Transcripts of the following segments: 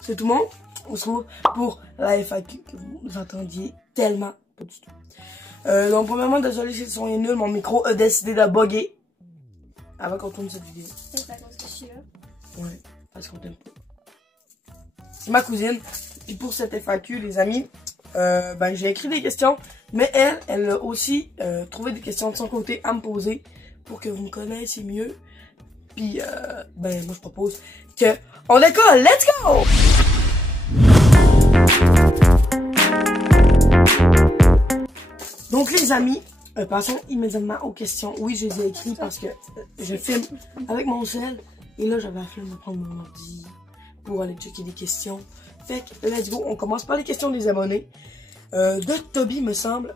c'est tout le monde. On se retrouve pour la FAQ que vous attendiez tellement pas du tout. Donc, premièrement, désolé si le son est nul. Mon micro a décidé de bugger avant qu'on tourne cette vidéo. C'est à cause que je suis là. Ouais, parce qu'on t'aime pas. C'est ma cousine. Puis pour cette FAQ, les amis, ben, j'ai écrit des questions. Mais elle a aussi trouvé des questions de son côté à me poser pour que vous me connaissiez mieux. Puis, ben, moi, je propose que on décolle. Let's go! Donc, les amis, passons immédiatement aux questions. Oui, je les ai écrites parce que je filme avec mon sel. Et là, j'avais la flemme de prendre mon ordi pour aller checker des questions. Fait que, let's go. On commence par les questions des abonnés. De Toby, me semble.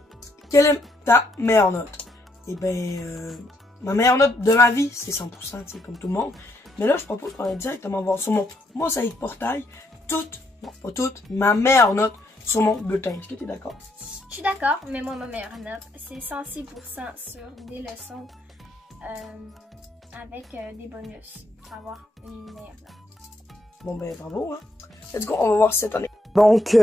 Quelle est ta meilleure note? Eh ben, ma meilleure note de ma vie, c'est 100%, c'est comme tout le monde. Mais là, je propose qu'on aille directement voir sur mon mosaïque portail toutes, non pas toutes, ma meilleure note sur mon bulletin. Est-ce que tu es d'accord? Je suis d'accord, mais moi, ma meilleure note, c'est 106% sur des leçons avec des bonus pour avoir une meilleure note. Bon, ben, bravo, hein. Let's go, on va voir cette année. Donc,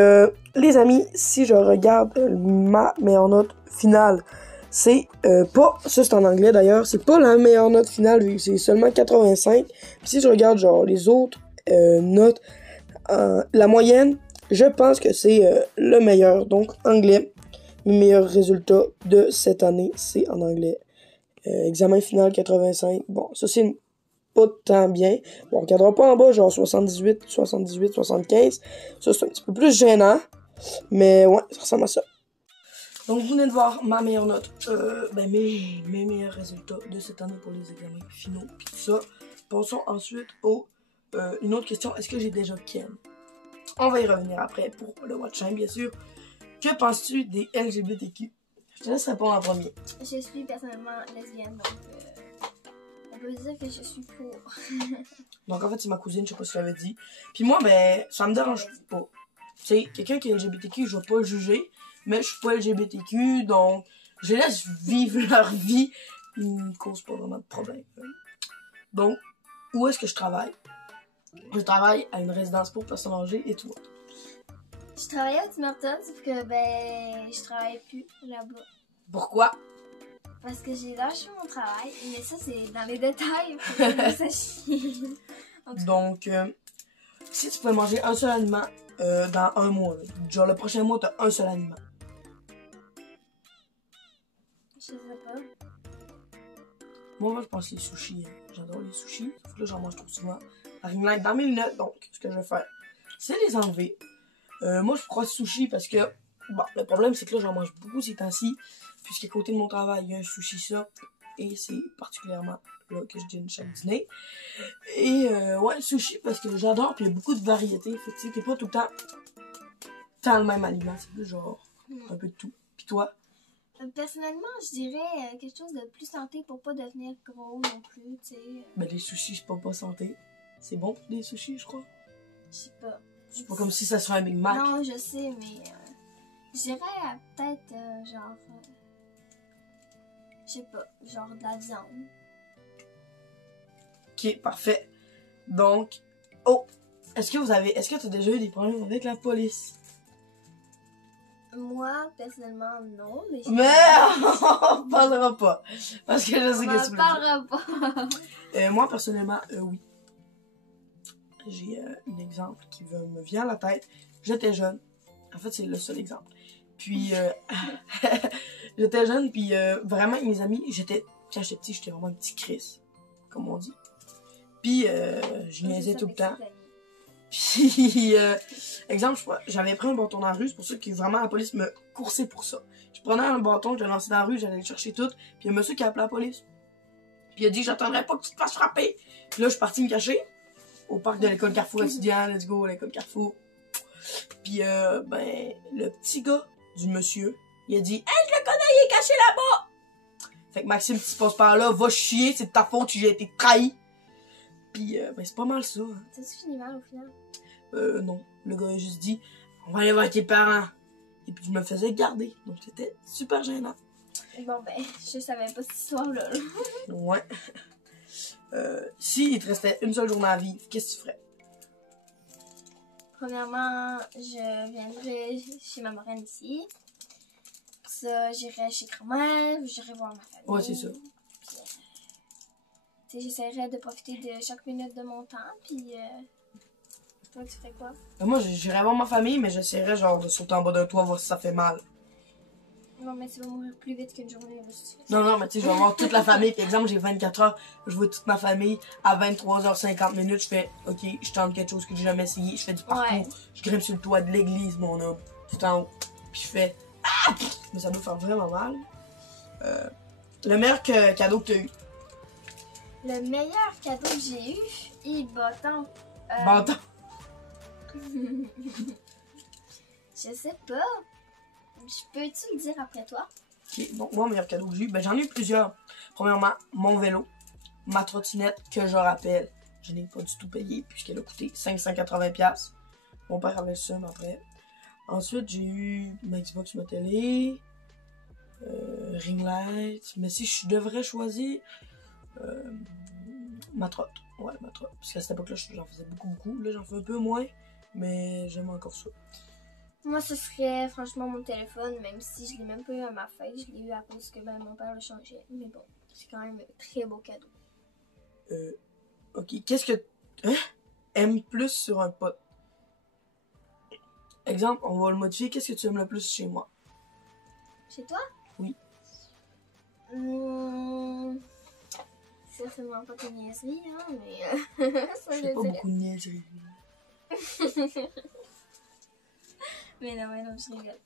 les amis, si je regarde ma meilleure note finale, c'est pas, ça c'est en anglais d'ailleurs, c'est pas la meilleure note finale vu que c'est seulement 85. Puis si je regarde genre les autres notes, la moyenne, je pense que c'est le meilleur. Donc, anglais, mes meilleurs résultats de cette année, c'est en anglais. Examen final 85, bon, ça c'est pas tant bien. Bon, on regardera pas en bas, genre 78, 78, 75. Ça, c'est un petit peu plus gênant. Mais ouais, ça ressemble à ça. Donc, vous venez de voir ma meilleure note. Ben, mes meilleurs résultats de cette année pour les examens finaux. Puis tout ça. Passons ensuite au une autre question. Est-ce que j'ai déjà Ken? On va y revenir après pour le watch-time, bien sûr. Que penses-tu des LGBTQ? Je te laisse répondre en premier. Je suis personnellement lesbienne, donc on peut dire que je suis pour. Donc, en fait, c'est ma cousine, je sais pas si je l'avais dit. Puis moi, ben, ça me dérange pas. Tu sais, quelqu'un qui est LGBTQ, je vais pas le juger. Mais je suis pas LGBTQ, donc je laisse vivre leur vie. Ils ne causent pas vraiment de problème. Donc, où est-ce que je travaille? Je travaille à une résidence pour personnes âgées et tout. Je travaillais à Tim Hortons, sauf que ben je travaille plus là-bas. Pourquoi? Parce que j'ai lâché mon travail, mais ça c'est dans les détails, faut que vous sachiez. Donc, si tu pouvais manger un seul aliment dans un mois, là, genre le prochain mois, t'as un seul aliment. Je sais pas. Moi, je pense les sushis. Hein. J'adore les sushis, sauf que là, j'en mange trop souvent. Arrive dans mes lunettes, donc, ce que je vais faire, c'est les enlever. Moi, je crois sushi parce que, bon, le problème, c'est que là, j'en mange beaucoup ces temps-ci, puisqu'à côté de mon travail, il y a un sushi shop, et c'est particulièrement là que je dîne chaque dîner. Et, ouais, le sushi, parce que j'adore, puis il y a beaucoup de variétés, fait que t'es pas tout le temps le même aliment, c'est plus genre, un peu de tout. Puis toi? Personnellement, je dirais quelque chose de plus santé pour pas devenir gros non plus, tu sais. Ben, les sushis, c'est pas santé. C'est bon pour les sushis, je crois. Je sais pas. C'est pas comme si ça serait un Big Mac. Non, je sais, mais je dirais peut-être genre, je sais pas, genre de la viande. Ok, parfait. Donc, oh, est-ce que tu as déjà eu des problèmes avec la police? Moi, personnellement, non, mais... Mais on parlera pas. Parce que je sais que tu on parlera pas. Moi, personnellement, oui. J'ai un exemple qui me vient à la tête. J'étais jeune. En fait, c'est le seul exemple. Puis, j'étais jeune, puis vraiment, mes amis, quand j'étais petit, j'étais vraiment un petit Chris, comme on dit. Puis, je niaisais tout le temps. Puis, exemple, j'avais pris un bâton dans la rue, c'est pour ça que vraiment la police me coursait pour ça. Je prenais un bâton, je le lançais dans la rue, j'allais le chercher tout, puis il y a un monsieur qui a appelé la police. Puis il a dit, j'attendrai pas que tu te fasses frapper. Puis là, je suis parti me cacher au parc de l'école Carrefour étudiant, let's go, l'école Carrefour. Puis, ben, le petit gars du monsieur, il a dit, hey, je le connais, il est caché là-bas. Fait que Maxime, si tu passes par là, va chier, c'est de ta faute, j'ai été trahi. Puis, ben, c'est pas mal ça. Hein. Ça-tu fini mal au final? Non. Le gars a juste dit, on va aller voir tes parents. Et puis, je me faisais garder. Donc, c'était super gênant. Bon, ben, je savais pas cette histoire-là. Ouais. Si il te restait une seule journée à vivre, qu'est-ce que tu ferais? Premièrement, je viendrai chez ma marraine ici. Pour ça, j'irai chez grand-mère, j'irai voir ma famille. Ouais, c'est ça. J'essaierai de profiter de chaque minute de mon temps, puis toi, tu ferais quoi? Moi, j'irais voir ma famille, mais j'essaierais genre de sauter en bas d'un toit, voir si ça fait mal. Non, mais tu vas mourir plus vite qu'une journée. Là, Non, mais tu sais, je vais voir toute la famille. Par exemple, j'ai 24 heures, je vois toute ma famille. À 23h50, je fais, ok, je tente quelque chose que j'ai jamais essayé. Je fais du parcours. Ouais. Je grimpe sur le toit de l'église, mon homme, tout en haut. Puis je fais, ah! Mais ça doit faire vraiment mal. Le meilleur cadeau que tu as eu. Le meilleur cadeau que j'ai eu, et bâton. Bâton. Je sais pas. Peux-tu le dire après toi? Ok, donc moi, le meilleur cadeau que j'ai eu, ben j'en ai eu plusieurs. Premièrement, mon vélo, ma trottinette, que je rappelle, je n'ai pas du tout payé puisqu'elle a coûté 580$. Mon père avait ça, mais après. Ensuite, j'ai eu ma Xbox, ma télé, ring light. Mais si je devrais choisir, ma trotte. Ouais, ma trotte. Parce qu'à cette époque-là, j'en faisais beaucoup. Là, j'en fais un peu moins, mais j'aime encore ça. Moi, ce serait franchement mon téléphone, même si je l'ai même pas eu à ma fête. Je l'ai eu à cause que mon père le changeait. Mais bon, c'est quand même un très beau cadeau. Ok, qu'est-ce que... Hein? Aimes plus sur un pote? Exemple, on va le modifier. Qu'est-ce que tu aimes le plus chez moi? Chez toi? Oui. Certainement pas tes niaiseries, hein, mais... ça, je fais pas beaucoup de niaiseries. Mais non, je rigole.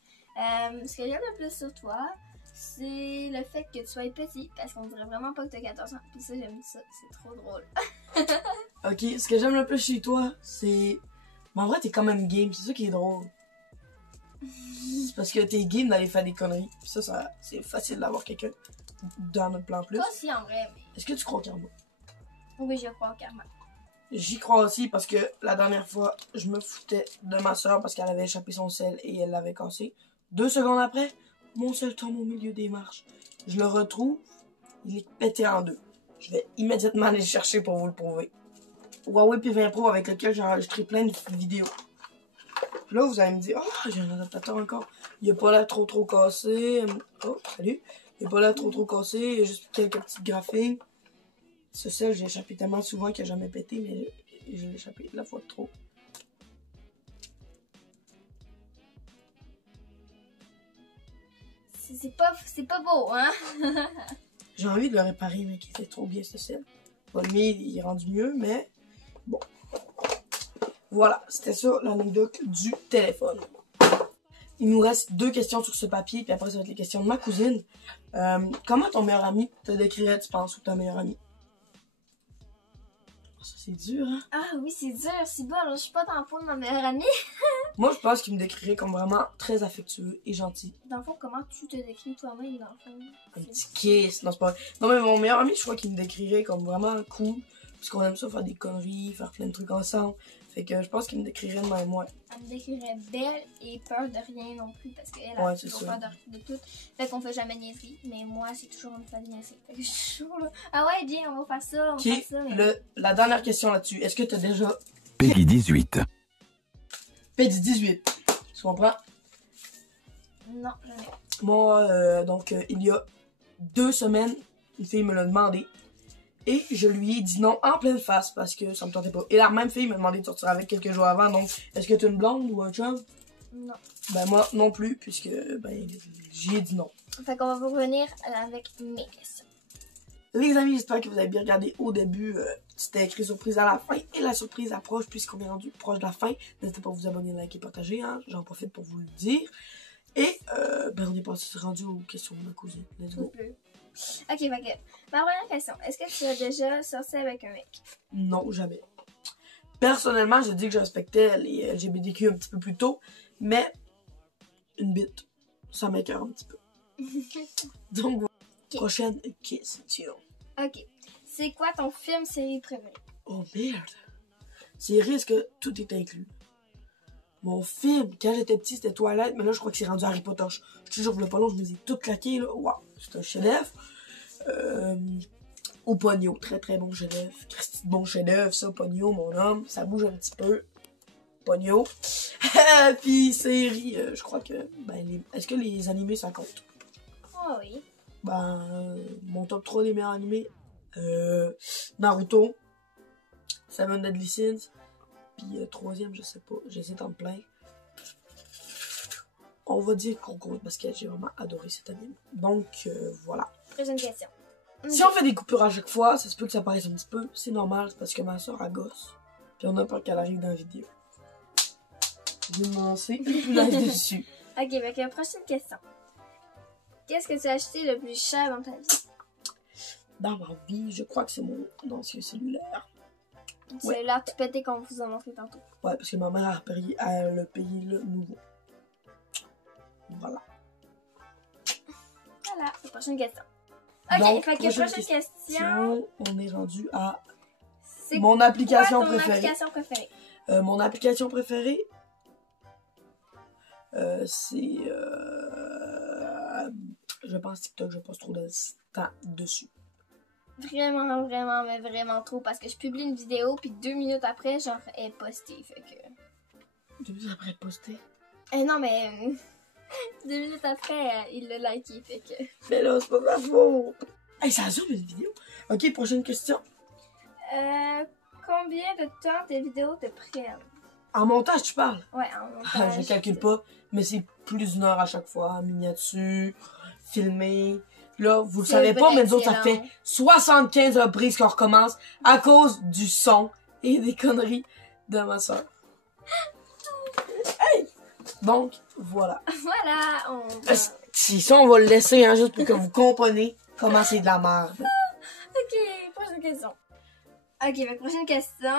Ce que j'aime le plus sur toi, c'est le fait que tu sois petit, parce qu'on dirait vraiment pas que tu as 14 ans. Puis ça, j'aime ça, c'est trop drôle. Ok, ce que j'aime le plus chez toi, c'est... Mais en vrai, t'es quand même game, c'est ça qui est drôle. C'est parce que t'es game d'aller faire des conneries. Puis ça c'est facile d'avoir quelqu'un dans notre plan plus. Toi aussi, en vrai, mais... Est-ce que tu crois au karma? Oui, je crois au karma. J'y crois aussi parce que la dernière fois, je me foutais de ma soeur parce qu'elle avait échappé son sel et elle l'avait cassé. 2 secondes après, mon sel tombe au milieu des marches. Je le retrouve, il est pété en deux. Je vais immédiatement aller le chercher pour vous le prouver. Huawei P20 Pro avec lequel j'ai enregistré plein de vidéos. Puis là, vous allez me dire, oh, j'ai un adaptateur encore. Il a pas l'air trop cassé. Oh, salut. Il a pas l'air trop cassé. Il y a juste quelques petites graphiques. Ce sel, j'ai échappé tellement souvent qu'il n'a jamais pété, mais j'ai échappé la fois de trop. C'est pas beau, hein? J'ai envie de le réparer, mais il fait trop bien ce sel. Bon, lui, il est rendu mieux, mais bon. Voilà, c'était ça l'anecdote du téléphone. Il nous reste 2 questions sur ce papier, puis après, ça va être les questions de ma cousine. Comment ton meilleur ami te décrirait, tu penses, ou ta meilleure amie? Ça, c'est dur, hein? Ah oui, c'est dur, c'est bon, alors je suis pas dans le pot de ma meilleure amie. Moi, je pense qu'il me décrirait comme vraiment très affectueux et gentil. Dans le fond, comment tu te décris toi-même, dans le fond? Un petit kiss, non, c'est pas vrai. Non, mais mon meilleur ami, je crois qu'il me décrirait comme vraiment cool. Parce qu'on aime ça faire des conneries, faire plein de trucs ensemble. Fait que je pense qu'il me décrirait de même, ouais. Elle me décrirait belle et peur de rien non plus, parce qu'elle Ouais, a c'est toujours ça. peur de tout. Fait qu'on fait jamais niaiserie, mais moi, c'est toujours une fois de niaiserie. Fait que je suis toujours là. Ah ouais, viens, on va faire ça, on va faire ça. Mais... La dernière question là-dessus, est-ce que t'as déjà... Peggy 18. Peggy 18. Tu comprends? Non, jamais. Moi, il y a 2 semaines, une fille me l'a demandé. Et je lui ai dit non en pleine face parce que ça me tentait pas. Et la même fille m'a demandé de sortir avec quelques jours avant. Donc, est-ce que tu es une blonde ou un chum? Non. Ben moi non plus, puisque ben j'ai dit non. Fait qu'on va vous revenir avec mes questions. Les amis, j'espère que vous avez bien regardé au début. C'était écrit surprise à la fin. Et la surprise approche puisqu'on est rendu proche de la fin. N'hésitez pas à vous abonner, liker, partager. Hein? J'en profite pour vous le dire. Et on est passé rendu aux questions de ma cousine. Let's go. Ok, fait que ma première question. Est-ce que tu as déjà sorti avec un mec? Non, jamais. Personnellement, je dis que je respectais les LGBTQ un petit peu plus tôt. Mais une bite, ça m'écoeure un petit peu. Donc, voilà. Okay. Prochaine question. Ok. C'est quoi ton film série préféré? Oh merde. Série, est-ce que tout est inclus? Mon film, quand j'étais petit, c'était Twilight, mais là, je crois que c'est rendu Harry Potter. Je te jure, le pas long, je me dis tout claqué, là. Waouh, c'est un chef-d'œuvre. Au Pogno, très très bon chef-d'œuvre. Christy de bon chef-d'œuvre, ça, Pogno, mon homme. Ça bouge un petit peu. Pogno. Puis série, je crois que... Ben, est-ce que les animés, ça compte? Oh oui. Ben, mon top 3 des meilleurs animés. Naruto. Seven Deadly Sins. Puis troisième, je sais pas. J'hésite en plein. On va dire Concours de basket. J'ai vraiment adoré cet anime. Donc, voilà. Prochaine question. Si on fait des coupures à chaque fois, ça se peut que ça paraisse un petit peu. C'est normal, c'est parce que ma soeur a gosse. Puis on a peur qu'elle arrive dans la vidéo. Je vais me lancer et tout live dessus. Ok, donc prochaine question. Qu'est-ce que tu as acheté le plus cher dans ta vie? Dans ma vie, je crois que c'est mon ancien cellulaire. C'est là tout pété qu'on vous a montré tantôt. Ouais, parce que ma mère a payé le nouveau. Voilà. Voilà, c'est la prochaine question. Ok, Donc, fait que prochaine question. On est rendu à C'est mon application quoi ton préférée. application préférée? Mon application préférée, c'est... je pense TikTok, je passe trop de temps dessus. Vraiment, vraiment, mais vraiment trop. Parce que je publie une vidéo, puis 2 minutes après, genre, elle est postée. Fait que... 2 minutes après poster. non, mais... 2 minutes après, il l'a liké, fait que... Mais là, c'est pas ma faute. Hey, ça zoome une vidéo. Ok, prochaine question. Combien de temps tes vidéos te prennent? En montage, tu parles? Ouais, en montage. Je calcule pas, mais c'est plus d'une heure à chaque fois. Miniature, filmé. Là, vous le savez pas, mais nous autres, ça fait 75 reprises qu'on recommence à cause du son et des conneries de ma soeur. Hey! Donc, voilà. Voilà, Si ça, on va le laisser, hein, juste pour que vous compreniez comment c'est de la merde. Ok, prochaine question. Ok, ma prochaine question.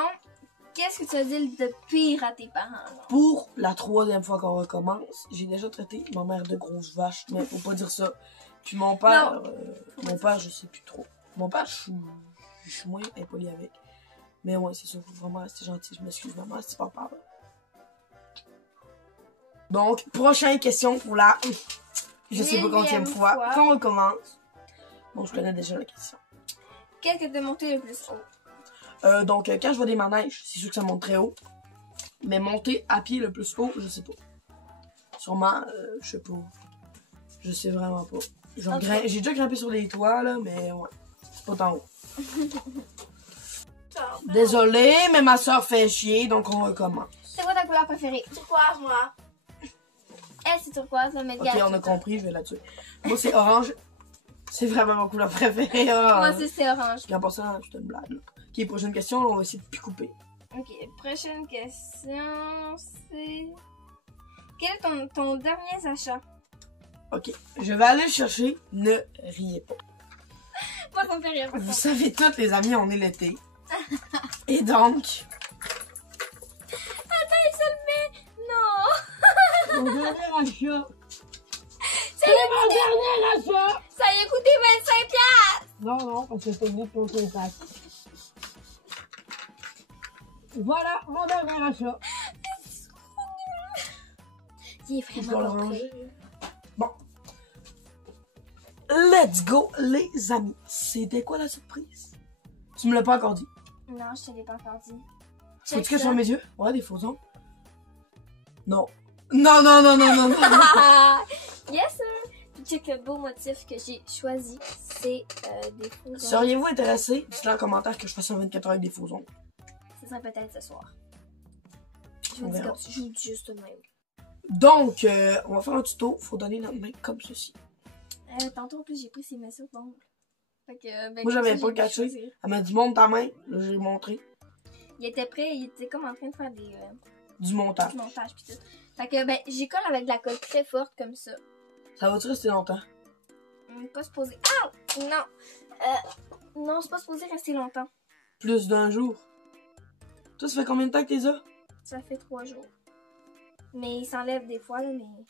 Qu'est-ce que tu as dit de pire à tes parents? Genre? Pour la 3e fois qu'on recommence, j'ai déjà traité ma mère de grosse vache, mais faut pas dire ça. Puis mon père, je sais plus trop. Mon père, je suis moins impoli avec. Mais ouais, c'est ça, faut vraiment rester gentil. Je m'excuse, maman, si tu pas parles. Donc, prochaine question pour la... Je sais pas combien de fois qu'on recommence. Bon, je connais déjà la question. Qu'est-ce que t'as monté le plus haut? Donc, quand je vois des manèges, c'est sûr que ça monte très haut. Mais monter à pied le plus haut, je sais pas. Sûrement, je sais pas. Je sais vraiment pas. Okay. J'ai déjà grimpé sur les toits, là, mais ouais. C'est pas tant haut. Désolée, mais ma soeur fait chier, donc on recommence. C'est quoi ta couleur préférée? Turquoise, moi. Elle, c'est turquoise, là, mais ok, on a compris, je vais la tuer. Moi, c'est orange. C'est vraiment ma couleur préférée. Moi aussi, c'est orange. Et en passant, c'est une blague. Là. Ok, prochaine question, on va essayer de plus couper. Ok, prochaine question, c'est... Quel est ton dernier achat? Ok, je vais aller le chercher. Ne riez pas. Moi, ça me fait rire. Vous savez toutes, les amis, on est l'été. Et donc... Attends, il se le met! Non! Mon dernier achat. C'est mon dernier achat! Ça y a coûté 25$! Non, parce que c'est mieux pour les taxes. Voilà, mon dernier achat. Il est vraiment compris. Bon. Let's go, les amis. C'était quoi la surprise? Tu me l'as pas encore dit. Non, je te l'ai pas encore dit. Faut-tu que sur mes yeux? Ouais, des faux ongles. Non. Non, non, non, non, non, non. Yes, sir. Puis check le beau motif que j'ai choisi. C'est des faux ongles. Seriez-vous intéressé? Dites-le en commentaire que je fasse un 24 heures avec des faux ongles. Ça serait peut-être ce soir. Je vous dis comme ça. Je vous dis juste de même. Donc, on va faire un tuto. Faut donner notre main comme ceci. Tantôt, en plus, j'ai pris ces mesures d'ongles. Fait que, moi, j'avais pas caché. Elle m'a dit, monte ta main. Là, j'ai montré. Il était prêt. Il était comme en train de faire du montage. Du montage, pis tout. Fait que, ben, j'y colle avec de la colle très forte, comme ça. Ça va-tu rester longtemps? Pas supposé. Ah! Non! Non, c'est pas supposé rester longtemps. Plus d'un jour. Toi, ça fait combien de temps que t'es là? Ça fait 3 jours. Mais ils s'enlèvent des fois, là, mais...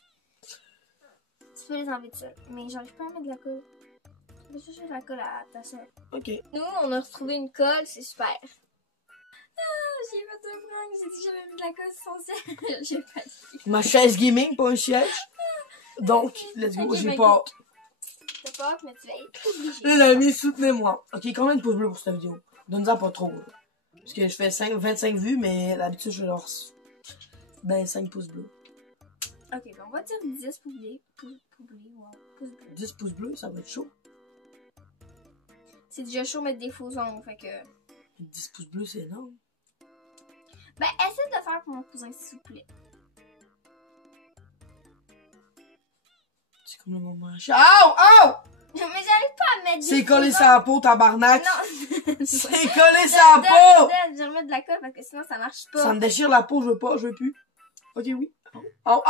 Tu peux les enlever tout seul. Mais j'arrive pas à mettre de la colle. Je vais chercher de la colle à ta soeur. Ok. Nous, on a retrouvé une colle, c'est super. Ah, j'ai fait un prank, j'ai dit que j'avais mis de la colle sur son siège. J'ai pas dit. Ma chaise gaming, pas un siège. Donc, let's go, okay, j'ai pas hâte. T'as pas hâte, mais tu vas être obligé. Les amis, soutenez-moi. Ok, combien de pouces bleus pour cette vidéo? Donne-en pas trop. Là. Parce que je fais 25 vues, mais d'habitude, je leur... Ben, 5 pouces bleus. Ok, ben on va dire 10 pouces bleus. Pouces bleus. 10 pouces bleus, ça va être chaud. C'est déjà chaud mettre des faux ongles, fait que... 10 pouces bleus, c'est énorme. Ben, essaie de faire pour mon cousin, s'il vous plaît. C'est comme le moment. Aouh! Mais j'arrive pas à mettre des C'est faux collé ongles. sur la peau, tabarnak! Non! C'est collé sur la peau! Je vais remettre de la colle parce que sinon ça marche pas. Ça me déchire la peau, je veux pas, je veux plus. Ok, oui. Oh!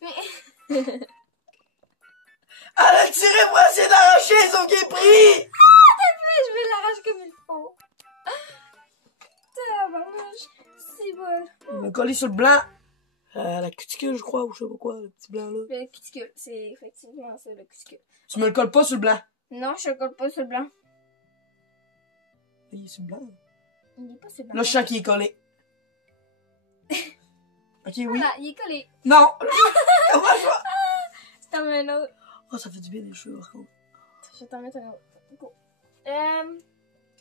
Mais... Elle a tiré pour essayer d'arracher, sauf qu'il est pris! je vais l'arracher comme il faut. Tabarnouche. C'est bon. Il m'a collé sur le blanc. La cuticule, je crois, ou je sais pas quoi, le petit blanc là. Le cuticule, c'est effectivement ça, le cuticule. Tu me le colles pas sur le blanc. Non, je ne colle pas sur le blanc. Il est sur le blanc. Il est pas sur le blanc. Là, je sens qu'il est collé. Ok, oui. Voilà, il est collé. Non! Comment je vais? Je t'en mets un autre. Oh, ça fait du bien les cheveux, par contre. Je vais t'en mettre un autre. Go.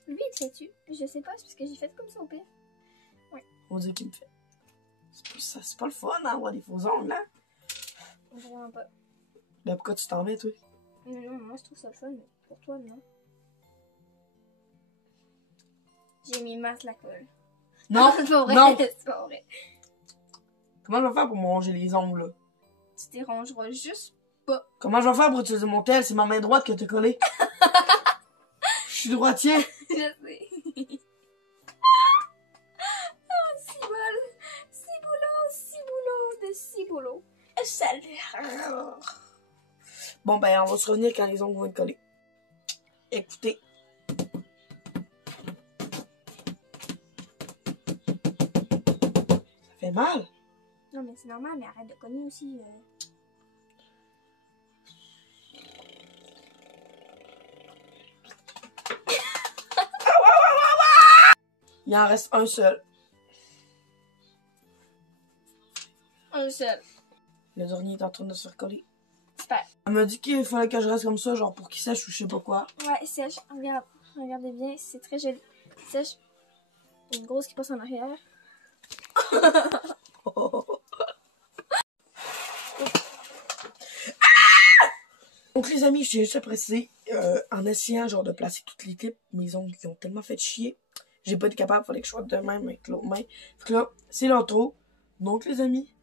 Lui, il te fait-tu? Je sais pas, c'est parce que j'ai fait comme ça au pire. On dirait qu'il me fait. C'est pas le fun, hein, avoir des faux ongles, hein? Vraiment pas. Ben, pourquoi tu t'en mets, toi? Non, moi je trouve ça le fun, mais pour toi, non. J'ai mis masse la colle. Non! C'est pas vrai, Non! c'est pas vrai. Comment je vais faire pour me ranger les ongles, là? Tu t'érangeras juste pas. Comment je vais faire pour utiliser mon tel? C'est ma main droite que t'as collé. Je suis droitier. Je sais. Oh, ciboulot, ciboulot de ciboulot. Salut. Bon, ben, on va se revenir quand les ongles vont être collés. Écoutez. Ça fait mal. Non, mais c'est normal, mais arrête de cogner aussi. Il en reste un seul. Un seul. Le dernier est en train de se recoller. Super. Elle m'a dit qu'il fallait que je reste comme ça, genre pour qu'il sèche ou je sais pas quoi. Ouais, sèche. Regarde. Regardez bien, c'est très joli. Sèche. Il y a une grosse qui passe en arrière. Donc les amis, j'ai juste à préciser, en essayant genre de placer toutes les clips, mes ongles qui ont tellement fait chier. J'ai pas été capable, fallait que je sois de même avec l'autre main. Fait que là, c'est l'intro. Donc les amis,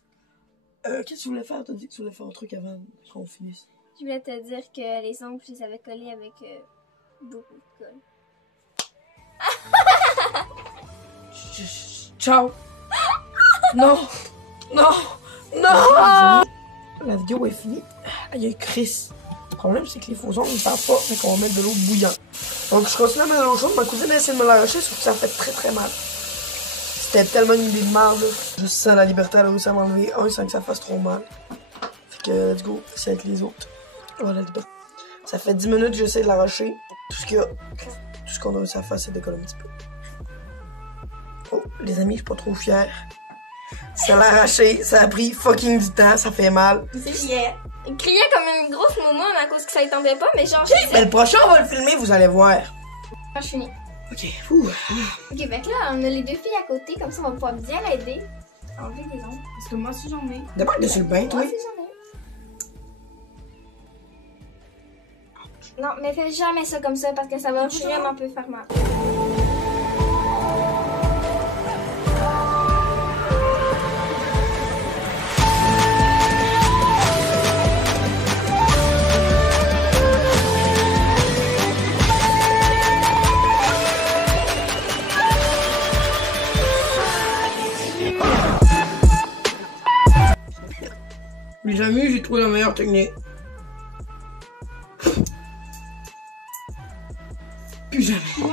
qu'est-ce que tu voulais faire? T'as dit que tu voulais faire un truc avant qu'on finisse. Je voulais te dire que les ongles, je les avais collés avec beaucoup de colle. Ciao! Non! Non! Non! La vidéo est finie. Il y a eu Chris. Le problème, c'est que les faux ongles ne partent pas. Fait qu'on va mettre de l'eau bouillante. Donc, je continue à mettre de l'eau chaude. Ma cousine a essayé de me l'arracher, sauf que ça fait très très mal. C'était tellement une idée de merde. Juste ça, la liberté, elle a réussi à m'enlever un sans que ça fasse trop mal. Fait que, let's go. C'est avec les autres. Voilà, la liberté. Ça fait 10 minutes que j'essaie de l'arracher. Tout ce qu'on a réussi à faire, c'est de coller un petit peu. Oh, les amis, je suis pas trop fière. Ça l'a arraché, ça a pris fucking du temps, ça fait mal. Il criait comme une grosse momo à cause que ça ne tentait pas, mais genre, Mais le prochain, on va le filmer, vous allez voir. je finis. Ok, ouh. Ok, fait que là, on a les deux filles à côté, comme ça, on va pouvoir bien l'aider à enlever les ongles. Parce que moi aussi, j'en ai. D'abord, dessus le bain, toi. Moi aussi, j'en ai. Non, mais fais jamais ça comme ça parce que ça va vraiment peu faire mal. Les amis, j'ai trouvé la meilleure technique. Plus jamais.